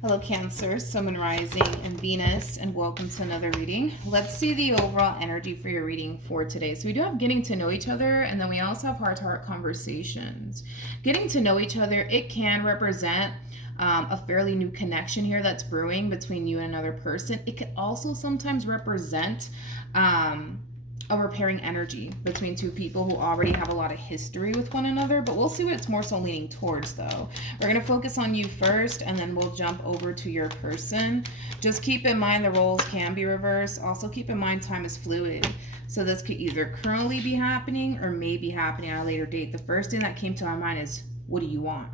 Hello Cancer, Sun, Moon, Rising, and Venus, and welcome to another reading. Let's see the overall energy for your reading for today. So we do have getting to know each other, and then we also have heart-to-heart conversations. Getting to know each other, it can represent a fairly new connection here that's brewing between you and another person. It could also sometimes represent a repairing energy between two people who already have a lot of history with one another, but we'll see what it's more so leaning towards though. We're going to focus on you first and then we'll jump over to your person. Just keep in mind the roles can be reversed. Also keep in mind time is fluid. So this could either currently be happening or may be happening at a later date. The first thing that came to my mind is, what do you want?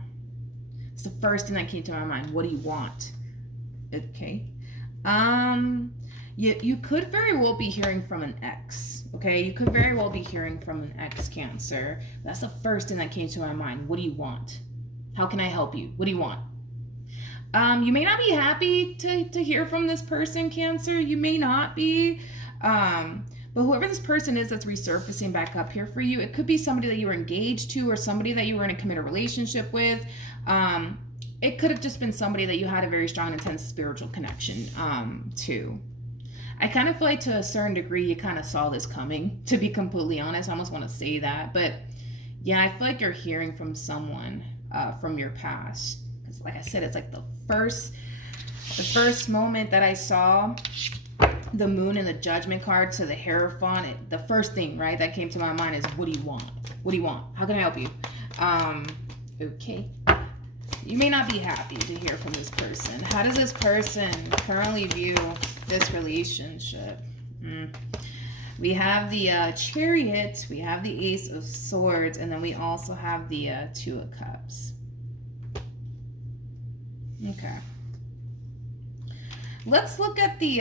It's the first thing that came to my mind. What do you want? Okay. You could very well be hearing from an ex, okay? You could very well be hearing from an ex, Cancer. That's the first thing that came to my mind. What do you want? How can I help you? What do you want? You may not be happy to hear from this person, Cancer. You may not be. But whoever this person is that's resurfacing back up here for you, it could be somebody that you were engaged to or somebody that you were in a committed relationship with. It could have just been somebody that you had a very strong, intense spiritual connection to. I kind of feel like to a certain degree you kind of saw this coming, to be completely honest. I almost want to say that. But yeah, I feel like you're hearing from someone from your past. Because like I said, it's like the first moment that I saw the moon and the judgment card to the Hierophant, the first thing, right, that came to my mind is, what do you want? What do you want? How can I help you? Okay. You may not be happy to hear from this person. How does this person currently view this relationship? We have the Chariot, we have the Ace of Swords, and then we also have the Two of Cups. Okay. Let's look at the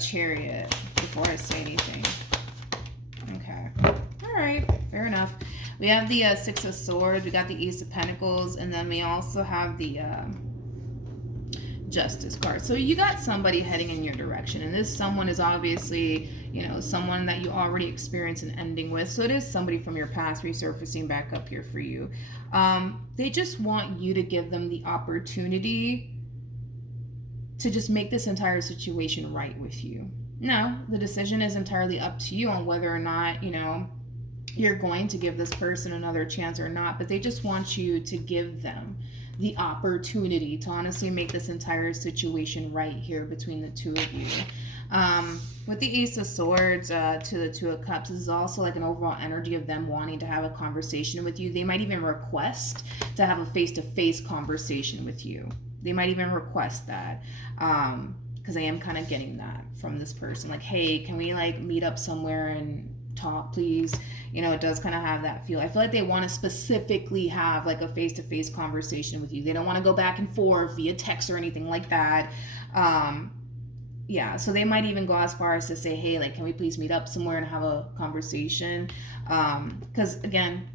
Chariot before I say anything. Okay. All right. Fair enough. We have the Six of Swords. We got the Ace of Pentacles, and then we also have the Justice card. So you got somebody heading in your direction, and this someone is obviously, you know, someone that you already experienced an ending with. So it is somebody from your past resurfacing back up here for you. They just want you to give them the opportunity to just make this entire situation right with you. Now, the decision is entirely up to you on whether or not, you know, you're going to give this person another chance or not, but they just want you to give them the opportunity to honestly make this entire situation right here between the two of you. With the Ace of Swords to the Two of Cups, this is also like an overall energy of them wanting to have a conversation with you. They might even request to have a face-to-face conversation with you. They might even request that. Because I am kind of getting that from this person. Like, hey, can we like meet up somewhere and talk, please? You know, it does kind of have that feel. I feel like they want to specifically have like a face-to-face conversation with you. They don't want to go back and forth via text or anything like that. Yeah, so they might even go as far as to say, hey, like, can we please meet up somewhere and have a conversation? Because again,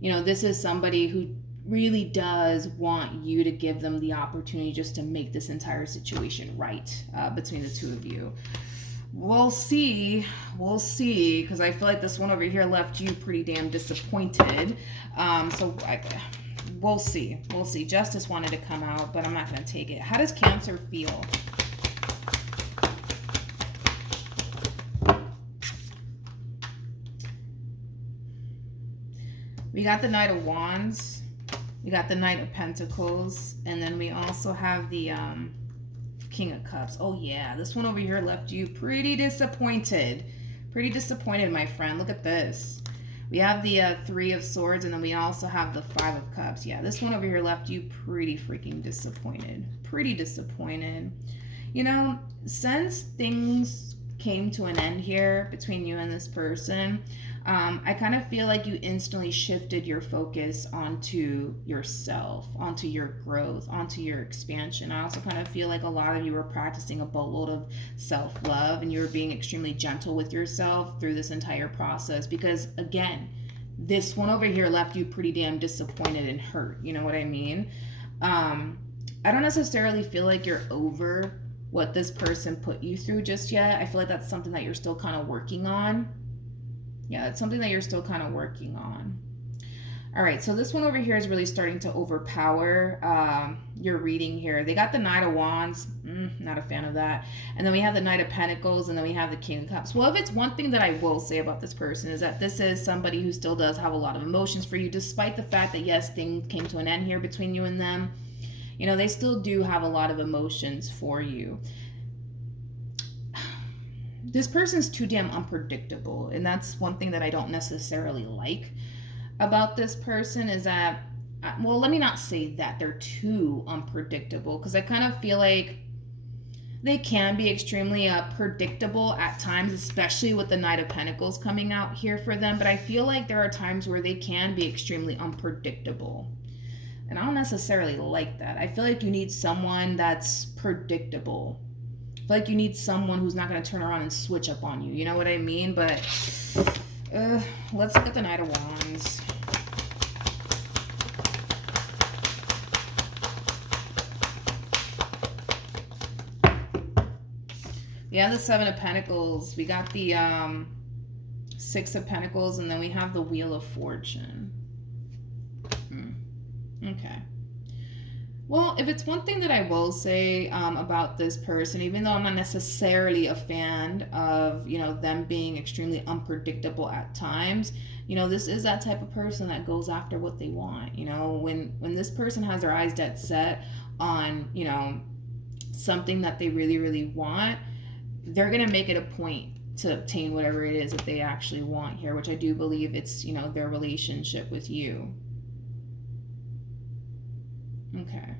you know, this is somebody who really does want you to give them the opportunity just to make this entire situation right between the two of you. We'll see, because I feel like this one over here left you pretty damn disappointed. We'll see. Justice wanted to come out, but I'm not going to take it. How does Cancer feel? We got the Knight of Wands. We got the Knight of Pentacles. And then we also have the King of Cups. Oh yeah, this one over here left you pretty disappointed. Pretty disappointed, my friend. Look at this. We have the Three of Swords, and then we also have the Five of Cups. Yeah, this one over here left you pretty freaking disappointed. Pretty disappointed. You know, since things came to an end here between you and this person, I kind of feel like you instantly shifted your focus onto yourself, onto your growth, onto your expansion. I also kind of feel like a lot of you were practicing a boatload of self-love, and you were being extremely gentle with yourself through this entire process, because again, this one over here left you pretty damn disappointed and hurt. You know what I mean? I don't necessarily feel like you're over what this person put you through just yet. I feel like that's something that you're still kind of working on. Yeah, it's something that you're still kind of working on. All right, so this one over here is really starting to overpower your reading here. They got the Knight of Wands. Not a fan of that. And then we have the Knight of Pentacles, and then we have the King of Cups. Well, if it's one thing that I will say about this person is that this is somebody who still does have a lot of emotions for you, despite the fact that, yes, things came to an end here between you and them. You know, they still do have a lot of emotions for you. This person's too damn unpredictable, and that's one thing that I don't necessarily like about this person is that, well, let me not say that they're too unpredictable, because I kind of feel like they can be extremely predictable at times, especially with the Knight of Pentacles coming out here for them. But I feel like there are times where they can be extremely unpredictable, and I don't necessarily like that. I feel like you need someone that's predictable. I feel like you need someone who's not going to turn around and switch up on you. You know what I mean? But let's look at the Knight of Wands. We have the Seven of Pentacles. We got the Six of Pentacles, and then we have the Wheel of Fortune. Okay. Well, if it's one thing that I will say about this person, even though I'm not necessarily a fan of, you know, them being extremely unpredictable at times, you know, this is that type of person that goes after what they want. You know, when this person has their eyes dead set on, you know, something that they really, really want, they're going to make it a point to obtain whatever it is that they actually want here, which I do believe it's, you know, their relationship with you. Okay.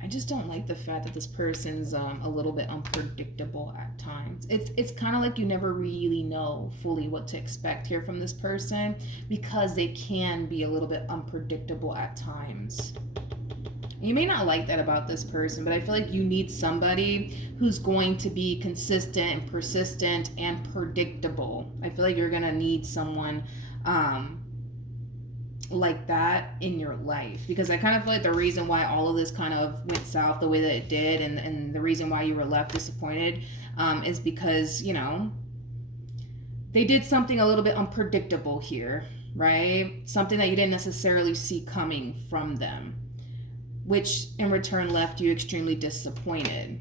I just don't like the fact that this person's a little bit unpredictable at times. It's kind of like you never really know fully what to expect here from this person, because they can be a little bit unpredictable at times. You may not like that about this person, but I feel like you need somebody who's going to be consistent and persistent and predictable. I feel like you're going to need someone like that in your life, because I kind of feel like the reason why all of this kind of went south the way that it did, and the reason why you were left disappointed is because, you know, they did something a little bit unpredictable here, right? Something that you didn't necessarily see coming from them, which in return left you extremely disappointed.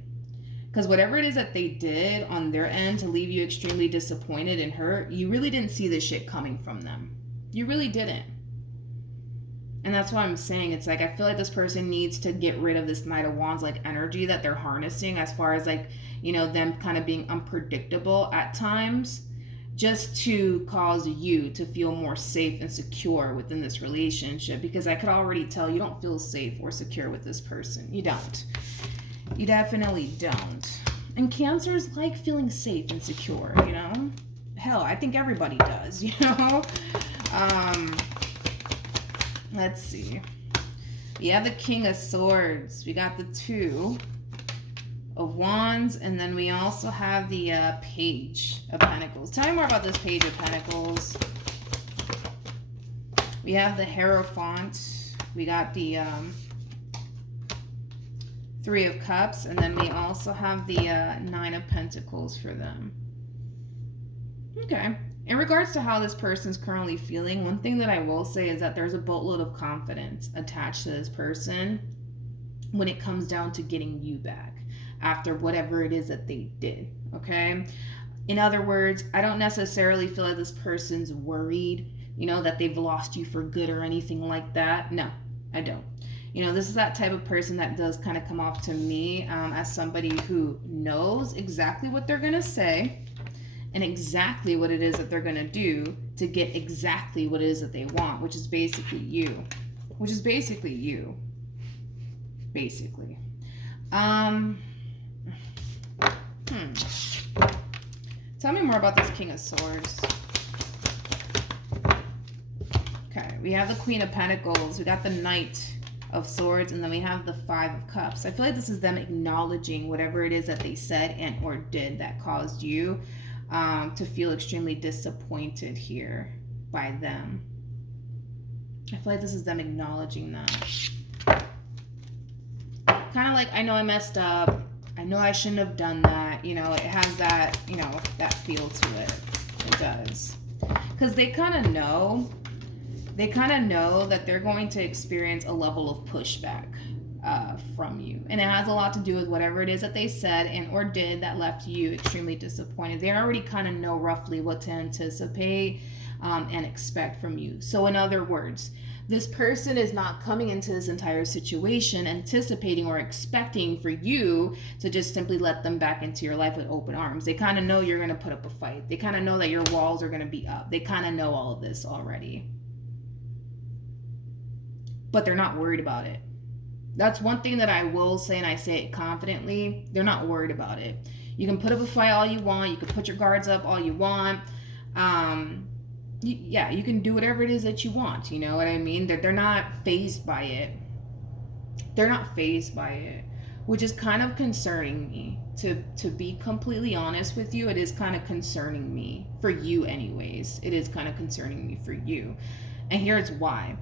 Because whatever it is that they did on their end to leave you extremely disappointed and hurt, you really didn't see this shit coming from them. You really didn't. And that's why I'm saying, it's like, I feel like this person needs to get rid of this Knight of Wands like energy that they're harnessing, as far as like, you know, them kind of being unpredictable at times, just to cause you to feel more safe and secure within this relationship. Because I could already tell you don't feel safe or secure with this person. You don't. You definitely don't. And Cancers like feeling safe and secure, you know? Hell, I think everybody does, you know? Let's see. We have the King of Swords. We got the Two of Wands, and then we also have the Page of Pentacles. Tell me more about this Page of Pentacles. We have the Hierophant. We got the Three of Cups, and then we also have the Nine of Pentacles for them. Okay. In regards to how this person's currently feeling, one thing that I will say is that there's a boatload of confidence attached to this person when it comes down to getting you back after whatever it is that they did, okay? In other words, I don't necessarily feel like this person's worried, you know, that they've lost you for good or anything like that. No, I don't. You know, this is that type of person that does kind of come off to me as somebody who knows exactly what they're going to say and exactly what it is that they're going to do to get exactly what it is that they want, which is basically you. Which is basically you. Basically. Tell me more about this King of Swords. Okay, we have the Queen of Pentacles. We got the Knight of Swords, and then we have the Five of Cups. I feel like this is them acknowledging whatever it is that they said and or did that caused you to feel extremely disappointed here by them. I feel like this is them acknowledging that. Kind of like, I know I messed up. I know I shouldn't have done that. You know, it has that, you know, that feel to it. It does. Because they kind of know they kind of know that they're going to experience a level of pushback from you, and it has a lot to do with whatever it is that they said and or did that left you extremely disappointed. They already kind of know roughly what to anticipate and expect from you. So in other words, this person is not coming into this entire situation anticipating or expecting for you to just simply let them back into your life with open arms. They kind of know you're going to put up a fight. They kind of know that your walls are going to be up. They kind of know all of this already, but they're not worried about it. That's one thing that I will say, and I say it confidently. They're not worried about it. You can put up a fight all you want. You can put your guards up all you want. You can do whatever it is that you want. You know what I mean? They're not fazed by it. They're not fazed by it, which is kind of concerning me. To be completely honest with you, it is kind of concerning me. For you anyways. It is kind of concerning me for you. And here's why.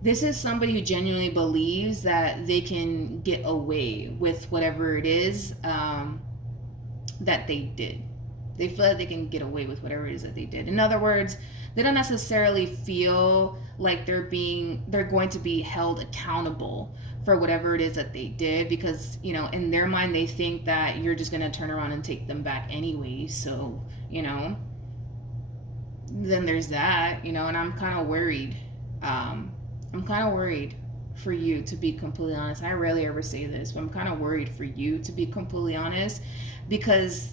This is somebody who genuinely believes that they can get away with whatever it is that they did. They feel that they can get away with whatever it is that they did. In other words, they don't necessarily feel like they're going to be held accountable for whatever it is that they did, because, you know, in their mind, they think that you're just going to turn around and take them back anyway. So, you know, then there's that, you know, and I'm kind of worried. I'm kind of worried for you, to be completely honest. I rarely ever say this, but I'm kind of worried for you, to be completely honest, because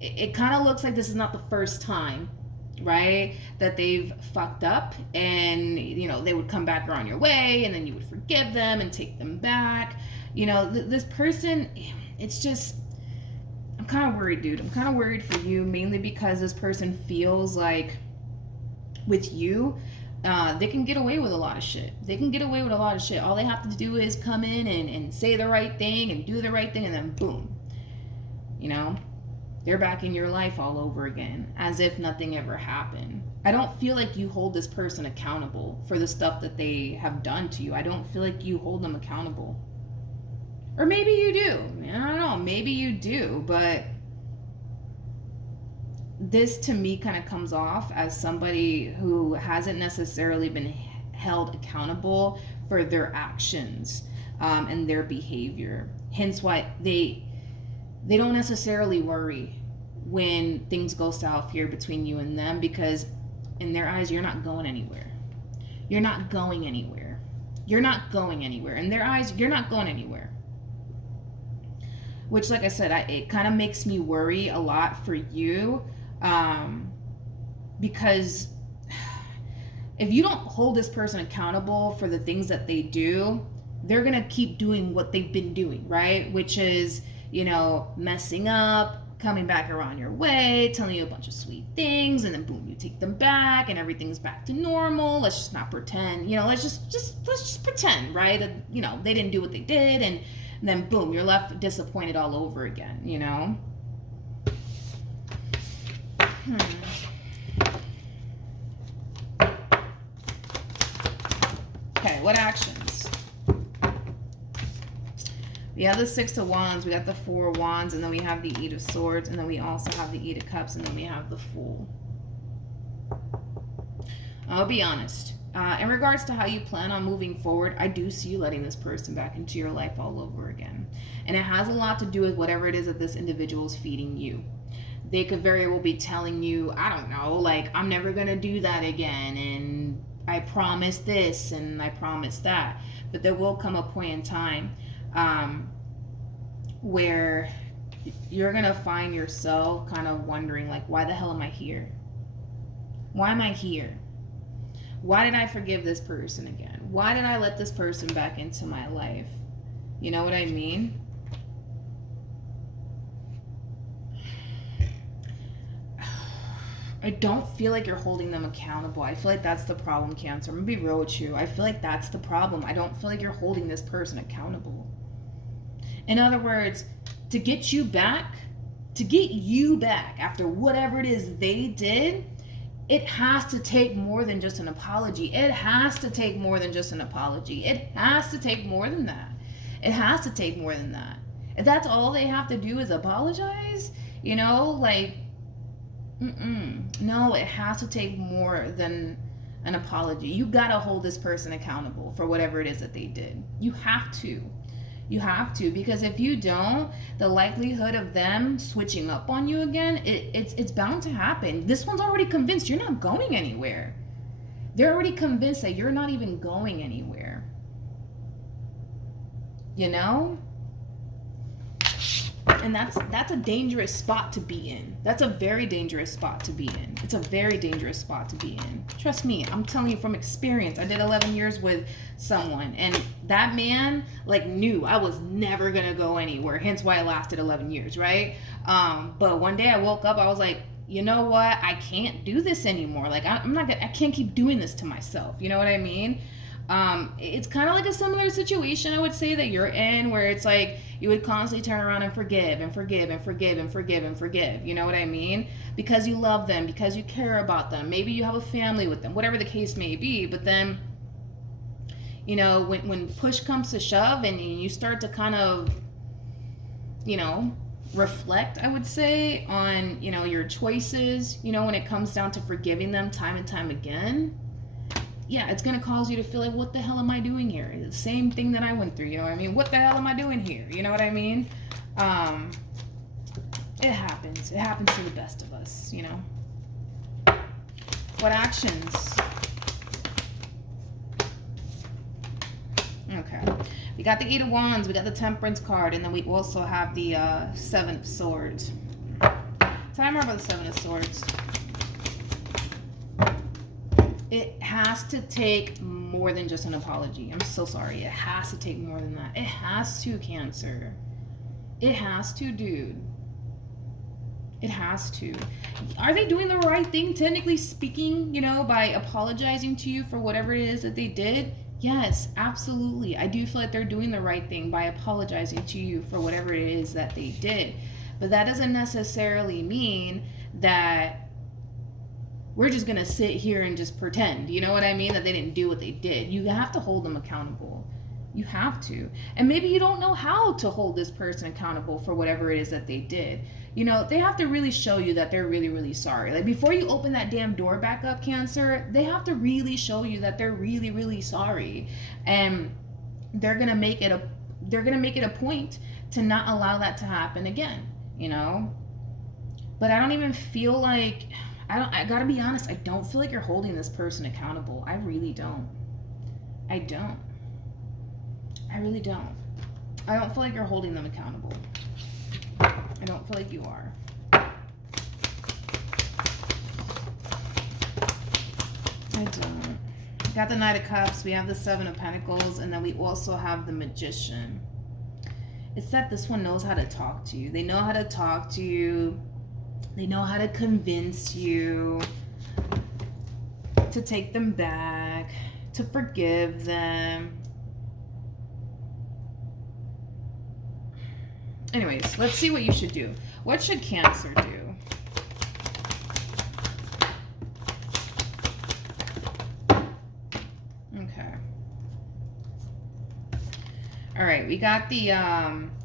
it kind of looks like this is not the first time, right, that they've fucked up, and, you know, they would come back around your way, and then you would forgive them and take them back. You know, this person, it's just, I'm kind of worried, dude. I'm kind of worried for you, mainly because this person feels like with you, they can get away with a lot of shit. They can get away with a lot of shit. All they have to do is come in and say the right thing and do the right thing, and then boom, you know, they're back in your life all over again, as if nothing ever happened. I don't feel like you hold this person accountable for the stuff that they have done to you. I don't feel like you hold them accountable. Or maybe you do. I don't know. Maybe you do, but this to me kind of comes off as somebody who hasn't necessarily been held accountable for their actions and their behavior. Hence why they don't necessarily worry when things go south here between you and them, because in their eyes, you're not going anywhere. You're not going anywhere. You're not going anywhere. In their eyes, you're not going anywhere. Which, like I said, it kind of makes me worry a lot for you. Because if you don't hold this person accountable for the things that they do, they're going to keep doing what they've been doing, right? Which is, you know, messing up, coming back around your way, telling you a bunch of sweet things, and then boom, you take them back and everything's back to normal. Let's just not pretend, you know, let's just pretend, right? That, you know, they didn't do what they did, and then boom, you're left disappointed all over again, you know? Okay, what actions? We have the Six of Wands, we got the Four of Wands, and then we have the Eight of Swords, and then we also have the Eight of Cups, and then we have the Fool. I'll be honest. In regards to how you plan on moving forward, I do see you letting this person back into your life all over again. And it has a lot to do with whatever it is that this individual is feeding you. They could very well be telling you, I don't know, like, I'm never going to do that again, and I promise this, and I promise that. But there will come a point in time where you're going to find yourself kind of wondering, like, why the hell am I here? Why am I here? Why did I forgive this person again? Why did I let this person back into my life? You know what I mean? I don't feel like you're holding them accountable. I feel like that's the problem, Cancer. I'm going to be real with you. I feel like that's the problem. I don't feel like you're holding this person accountable. In other words, to get you back after whatever it is they did, it has to take more than just an apology. It has to take more than just an apology. It has to take more than that. It has to take more than that. If that's all they have to do is apologize, you know, like, No, it has to take more than an apology. You gotta hold this person accountable for whatever it is that they did. You have to. You have to, because if you don't, the likelihood of them switching up on you again, it's bound to happen. This one's already convinced you're not going anywhere. They're already convinced that you're not even going anywhere. You know? And that's a dangerous spot to be in. That's a very dangerous spot to be in. It's a very dangerous spot to be in. Trust me, I'm telling you from experience. I did 11 years with someone, and that man knew I was never gonna go anywhere. Hence why it lasted 11 years, right? But one day I woke up, I was like, you know what? I can't do this anymore. I can't keep doing this to myself. You know what I mean? It's kind of like a similar situation, I would say, that you're in, where it's like you would constantly turn around and forgive and forgive and forgive and forgive and forgive. You know what I mean? Because you love them, because you care about them. Maybe you have a family with them, whatever the case may be. But then, when push comes to shove and you start to kind of, reflect, I would say, on, your choices, when it comes down to forgiving them time and time again. Yeah, it's going to cause you to feel like, what the hell am I doing here? The same thing that I went through, you know what I mean? What the hell am I doing here? You know what I mean? It happens. It happens to the best of us, What actions? Okay. We got the Eight of Wands, we got the Temperance card, and then we also have the Seven of Swords. Tell me more about the Seven of Swords. It has to take more than just an apology. I'm so sorry. It has to take more than that. It has to, Cancer. It has to, dude. It has to. Are they doing the right thing, technically speaking, by apologizing to you for whatever it is that they did? Yes, absolutely. I do feel like they're doing the right thing by apologizing to you for whatever it is that they did. But that doesn't necessarily mean that we're just going to sit here and just pretend, you know what I mean, that they didn't do what they did. You have to hold them accountable. You have to. And maybe you don't know how to hold this person accountable for whatever it is that they did. They have to really show you that they're really, really sorry. Before you open that damn door back up, Cancer, they have to really show you that they're really, really sorry. And they're going to make it a point to not allow that to happen again, But I don't even feel like I gotta be honest, I don't feel like you're holding this person accountable. I really don't. I really don't. I don't feel like you're holding them accountable. I don't feel like you are. I don't. We got the Knight of Cups, we have the Seven of Pentacles, and then we also have the Magician. It's that this one knows how to talk to you. They know how to talk to you. They know how to convince you to take them back, to forgive them. Anyways, let's see what you should do. What should Cancer do? Okay. All right, we got the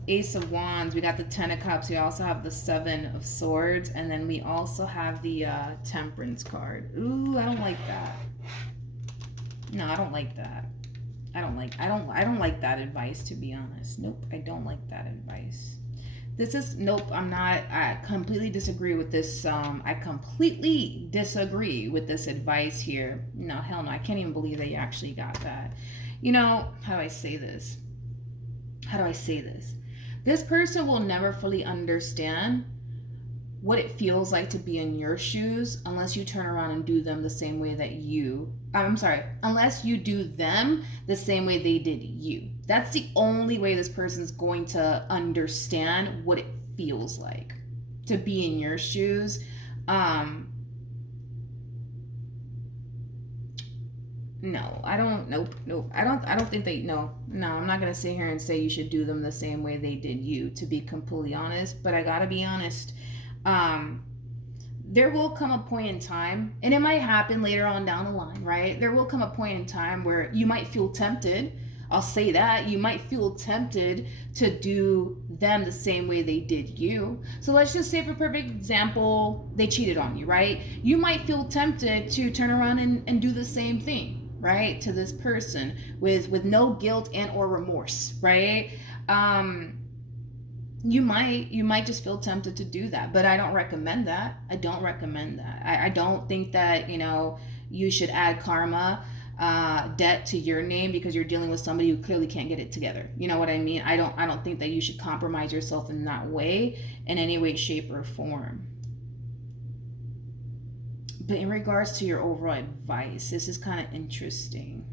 Ace of Wands, we got the Ten of Cups, we also have the Seven of Swords, and then we also have the Temperance card. Ooh, I don't like that. No, I don't like that. I don't like that advice, to be honest. Nope, I don't like that advice. I completely disagree with this. I completely disagree with this advice here. No, hell no, I can't even believe that you actually got that. How do I say this? This person will never fully understand what it feels like to be in your shoes unless you turn around and do them the same way that unless you do them the same way they did you. That's the only way this person's going to understand what it feels like to be in your shoes. No, I don't. Nope. I don't think they. No. I'm not gonna sit here and say you should do them the same way they did you, to be completely honest. But I gotta be honest. There will come a point in time, and it might happen later on down the line, right? There will come a point in time where you might feel tempted I'll say that. You might feel tempted to do them the same way they did you. So let's just say, for perfect example, they cheated on you, right? You might feel tempted to turn around and do the same thing, right, to this person with no guilt and or remorse, right? You might just feel tempted to do that, but I don't recommend that. I don't think that, you should add karma, debt to your name because you're dealing with somebody who clearly can't get it together. You know what I mean? I don't think that you should compromise yourself in that way, in any way, shape, or form. But in regards to your overall advice, this is kind of interesting.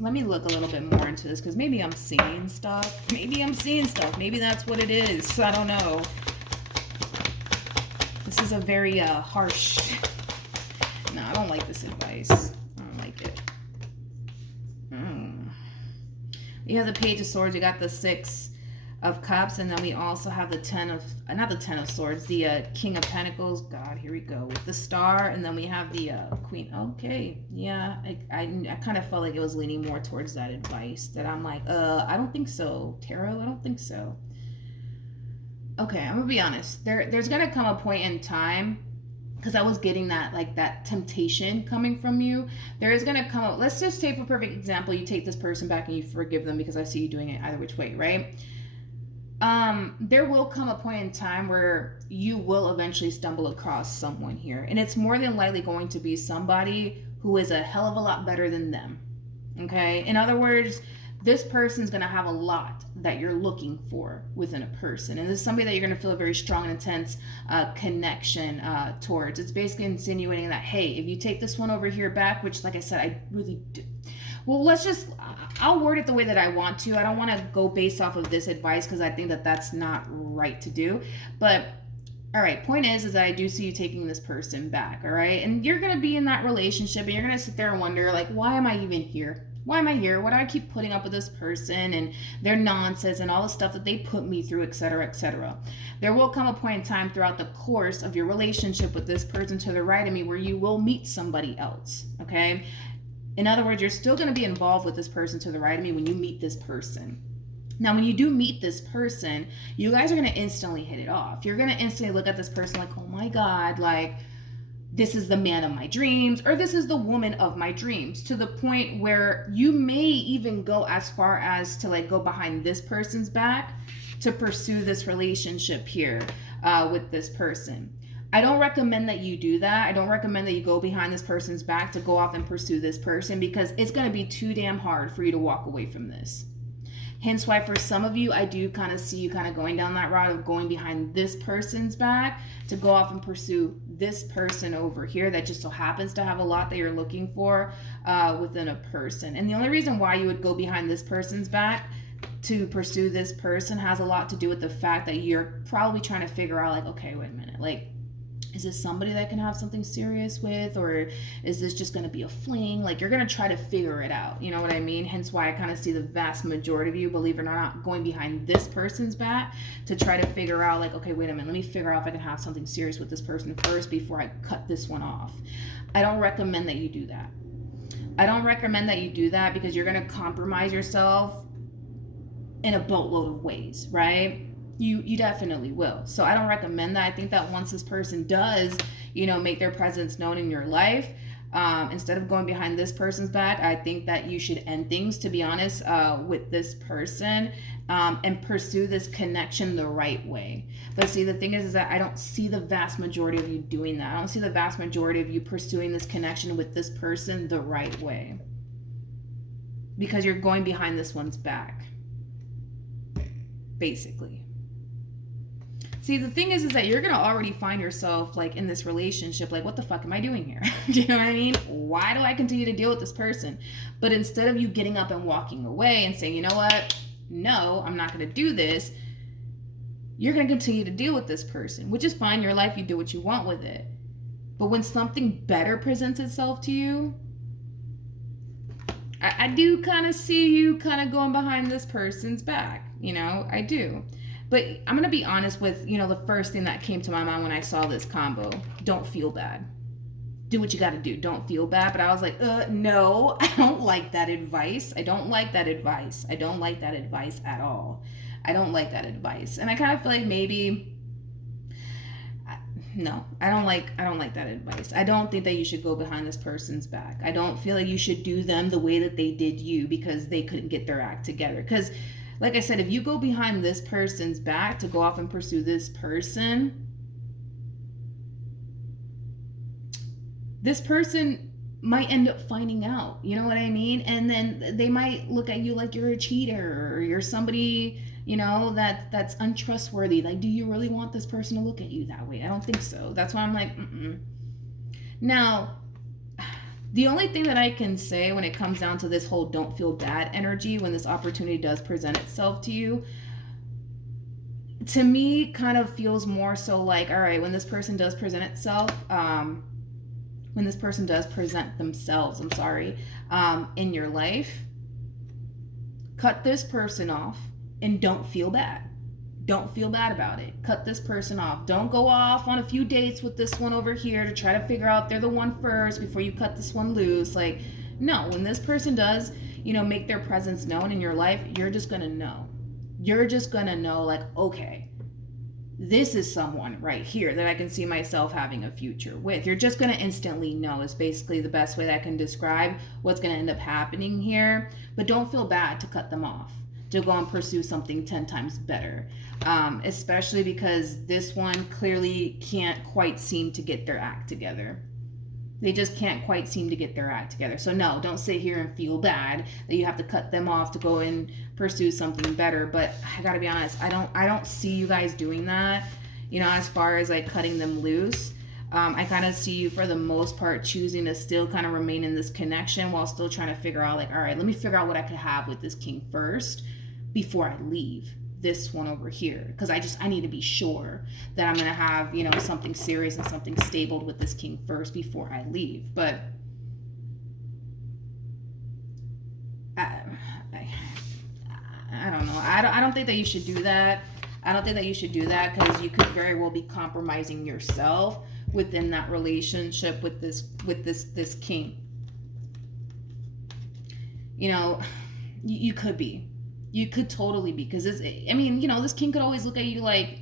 Let me look a little bit more into this, because maybe I'm seeing stuff. Maybe that's what it is. I don't know. This is a very harsh. No, I don't like this advice. I don't like it. You have the Page of Swords. You got the Six of Cups, and then we also have the not the Ten of Swords, the King of Pentacles. God, here we go with the Star, and then we have the Queen. Okay, yeah, I kind of felt like it was leaning more towards that advice. That I'm like, I don't think so, Tarot. I don't think so. Okay, I'm gonna be honest. There's gonna come a point in time, because I was getting that temptation coming from you. There is gonna come up. Let's just take, for perfect example, you take this person back and you forgive them, because I see you doing it either which way, right? There will come a point in time where you will eventually stumble across someone here, and it's more than likely going to be somebody who is a hell of a lot better than them. Okay, in other words, this person's going to have a lot that you're looking for within a person, and this is somebody that you're going to feel a very strong and intense connection towards. It's basically insinuating that, hey, if you take this one over here back, which, like I said, I really do. Well, I'll word it the way that I want to. I don't want to go based off of this advice, because I think that that's not right to do. But, all right, point is that I do see you taking this person back, all right? And you're going to be in that relationship, and you're going to sit there and wonder, like, why am I even here? Why am I here? Why do I keep putting up with this person and their nonsense and all the stuff that they put me through, etc., etc.? There will come a point in time throughout the course of your relationship with this person to the right of me where you will meet somebody else, okay? In other words, you're still going to be involved with this person to the right of me when you meet this person. Now, when you do meet this person, you guys are going to instantly hit it off. You're going to instantly look at this person like, oh my God, like, this is the man of my dreams, or this is the woman of my dreams, to the point where you may even go as far as to like go behind this person's back to pursue this relationship here with this person. I don't recommend that you do that. I don't recommend that you go behind this person's back to go off and pursue this person, because it's going to be too damn hard for you to walk away from this. Hence why for some of you, I do kind of see you kind of going down that route of going behind this person's back to go off and pursue this person over here that just so happens to have a lot that you're looking for within a person. And the only reason why you would go behind this person's back to pursue this person has a lot to do with the fact that you're probably trying to figure out, like, okay, wait a minute, like, is this somebody that I can have something serious with, or is this just going to be a fling? Like, you're going to try to figure it out. You know what I mean? Hence why I kind of see the vast majority of you, believe it or not, going behind this person's back to try to figure out, like, okay, wait a minute, let me figure out if I can have something serious with this person first before I cut this one off. I don't recommend that you do that. I don't recommend that you do that, because you're going to compromise yourself in a boatload of ways, right? You definitely will. So I don't recommend that. I think that once this person does, make their presence known in your life, instead of going behind this person's back, I think that you should end things, to be honest, with this person, and pursue this connection the right way. But see, the thing is that I don't see the vast majority of you doing that. I don't see the vast majority of you pursuing this connection with this person the right way, because you're going behind this one's back, basically. See, the thing is that you're going to already find yourself, like, in this relationship, like, what the fuck am I doing here? Do you know what I mean? Why do I continue to deal with this person? But instead of you getting up and walking away and saying, you know what? No, I'm not going to do this. You're going to continue to deal with this person, which is fine. Your life, you do what you want with it. But when something better presents itself to you, I do kind of see you kind of going behind this person's back. I do. But I'm going to be honest with, the first thing that came to my mind when I saw this combo. Don't feel bad. do what you got to do. Don't feel bad. But I was like, no, I don't like that advice. I don't like that advice. I don't like that advice at all. I don't like that advice. And I kind of feel like maybe, no, I don't like that advice. I don't think that you should go behind this person's back. I don't feel like you should do them the way that they did you because they couldn't get their act together. Because like I said, if you go behind this person's back to go off and pursue this person might end up finding out, you know what I mean? And then they might look at you like you're a cheater or you're somebody, you know, that's untrustworthy. Like, do you really want this person to look at you that way? I don't think so. That's why I'm like, Now, the only thing that I can say when it comes down to this whole don't feel bad energy when this opportunity does present itself to you, to me kind of feels more so like, all right, when this person does present itself, when this person does present themselves, in your life, cut this person off and don't feel bad. Don't feel bad about it. Cut this person off. Don't go off on a few dates with this one over here to try to figure out if they're the one first before you cut this one loose. Like, no, when this person does, make their presence known in your life, you're just going to know. You're just going to know, like, okay, this is someone right here that I can see myself having a future with. You're just going to instantly know is basically the best way that I can describe what's going to end up happening here. But don't feel bad to cut them off, to go and pursue something 10 times better. Especially because this one clearly can't quite seem to get their act together. They just can't quite seem to get their act together. So no, don't sit here and feel bad that you have to cut them off to go and pursue something better. But I gotta be honest, I don't see you guys doing that, as far as like cutting them loose. I kind of see you for the most part choosing to still kind of remain in this connection while still trying to figure out like, all right, let me figure out what I could have with this king first before I leave this one over here, because I need to be sure that I'm gonna have something serious and something stable with this king first before I leave. But I don't know. I don't think that you should do that. I don't think that you should do that because you could very well be compromising yourself within that relationship with this king. You could be. You could totally be, because this king could always look at you like,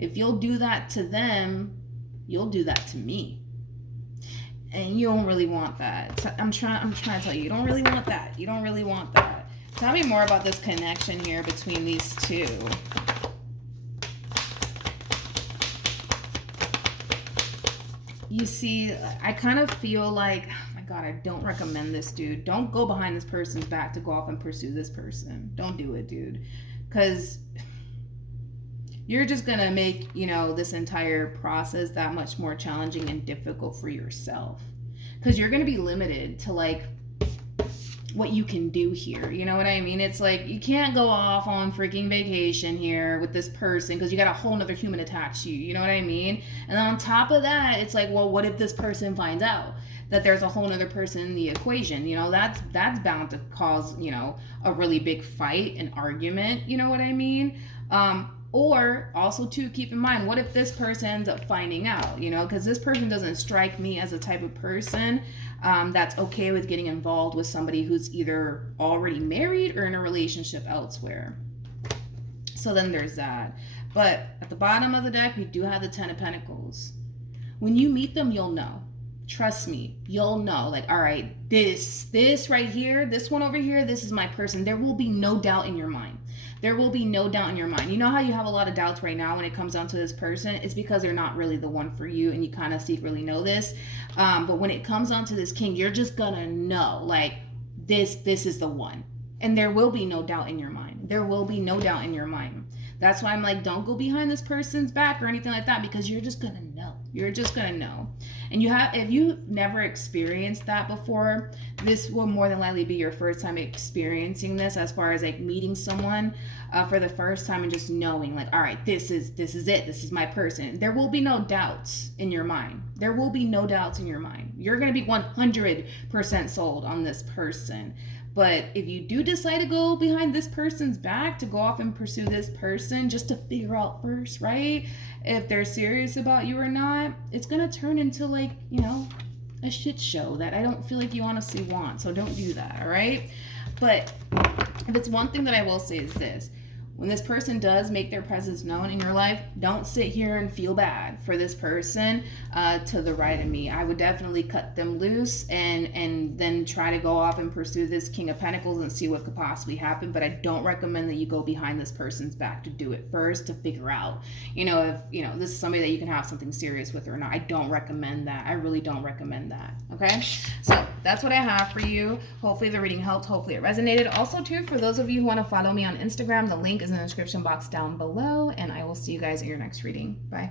if you'll do that to them, you'll do that to me. And you don't really want that. So I'm trying to tell you, you don't really want that. You don't really want that. Tell me more about this connection here between these two. You see, I kind of feel like, God, I don't recommend this, dude. Don't go behind this person's back to go off and pursue this person. Don't do it, dude. Because you're just going to make, this entire process that much more challenging and difficult for yourself. Because you're going to be limited to, like, what you can do here. You know what I mean? It's like, you can't go off on freaking vacation here with this person because you got a whole nother human attached to you. You know what I mean? And then on top of that, it's like, well, what if this person finds out that there's a whole nother person in the equation? That's bound to cause, a really big fight, an argument, you know what I mean? Or also to keep in mind, what if this person ends up finding out, because this person doesn't strike me as a type of person that's okay with getting involved with somebody who's either already married or in a relationship elsewhere. So then there's that. But at the bottom of the deck, we do have the 10 of Pentacles. When you meet them, you'll know. Trust me, you'll know, like, all right, this right here, this one over here, this is my person. There will be no doubt in your mind. There will be no doubt in your mind. You know how you have a lot of doubts right now when it comes down to this person? It's because they're not really the one for you, and you kind of secretly know this. But when it comes down to this king, you're just gonna know, like, this is the one. And there will be no doubt in your mind. There will be no doubt in your mind. That's why I'm like, don't go behind this person's back or anything like that, because you're just gonna know. You're just gonna know. And if you've never experienced that before, this will more than likely be your first time experiencing this, as far as like meeting someone for the first time and just knowing, like, all right, this is it. This is my person. There will be no doubts in your mind. There will be no doubts in your mind. You're gonna be 100% sold on this person. But if you do decide to go behind this person's back, to go off and pursue this person just to figure out first, right? if they're serious about you or not, it's gonna turn into like, you know, a shit show that I don't feel like you honestly want. So don't do that, all right? But if it's one thing that I will say is this: when this person does make their presence known in your life, don't sit here and feel bad for this person to the right of me. I would definitely cut them loose and then try to go off and pursue this King of Pentacles and see what could possibly happen. But I don't recommend that you go behind this person's back to do it first, to figure out, you know, if, you know, this is somebody that you can have something serious with or not. I don't recommend that. I really don't recommend that. Okay? So that's what I have for you. Hopefully the reading helped. Hopefully it resonated. Also, too, for those of you who want to follow me on Instagram, the link is in the description box down below, and I will see you guys in your next reading. Bye.